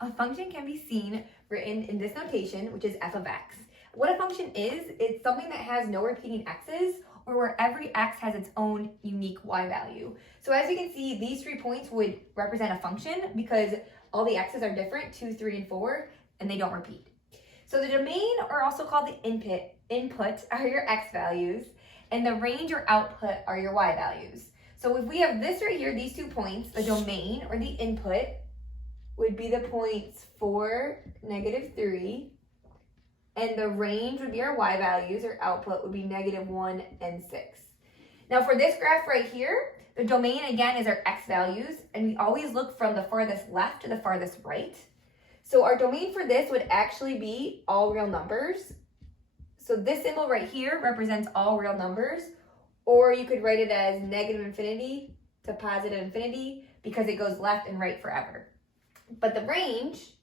A function can be seen written in this notation, which is f of x. What a function is, it's something that has no repeating x's, or where every x has its own unique y value. So as you can see, these 3 points would represent a function because all the x's are different, 2, 3, and 4, and they don't repeat. So the domain, or also called the input are your x values, and the range or output are your y values. So if we have this right here, these 2 points, the domain or the input would be the points 4, -3, and the range would be our y values, or output would be -1 and 6. Now for this graph right here, the domain again is our x values, and we always look from the farthest left to the farthest right. So our domain for this would actually be all real numbers. So this symbol right here represents all real numbers, or you could write it as -infinity to +infinity because it goes left and right forever. But the range,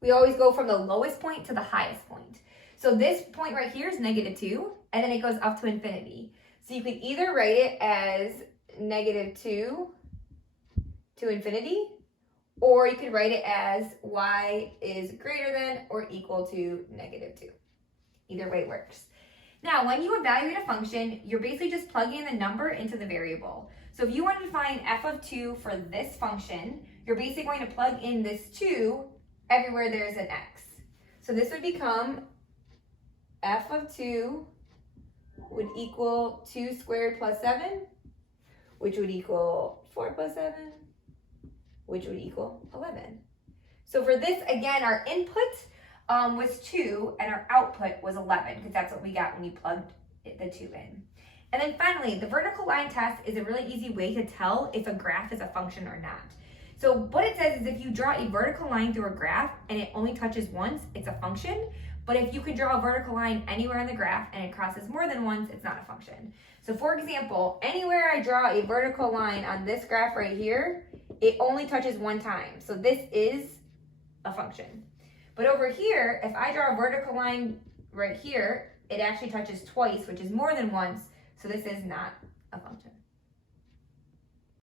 we always go from the lowest point to the highest point. So this point right here is -2, and then it goes up to infinity. So you could either write it as -2 to infinity, or you could write it as y is greater than or equal to -2. Either way works. Now, when you evaluate a function, you're basically just plugging in the number into the variable. So if you want to find f of 2 for this function, you're basically going to plug in this 2 everywhere there's an x. So this would become f of 2 would equal 2 squared plus 7, which would equal 4 plus 7, which would equal 11. So for this, again, our input was 2 and our output was 11, because that's what we got when you plugged the 2 in. And then finally, the vertical line test is a really easy way to tell if a graph is a function or not. So what it says is if you draw a vertical line through a graph and it only touches once, it's a function. But if you could draw a vertical line anywhere on the graph and it crosses more than once, it's not a function. So for example, anywhere I draw a vertical line on this graph right here, it only touches one time. So this is a function. But over here, if I draw a vertical line right here, it actually touches twice, which is more than once. So this is not a function.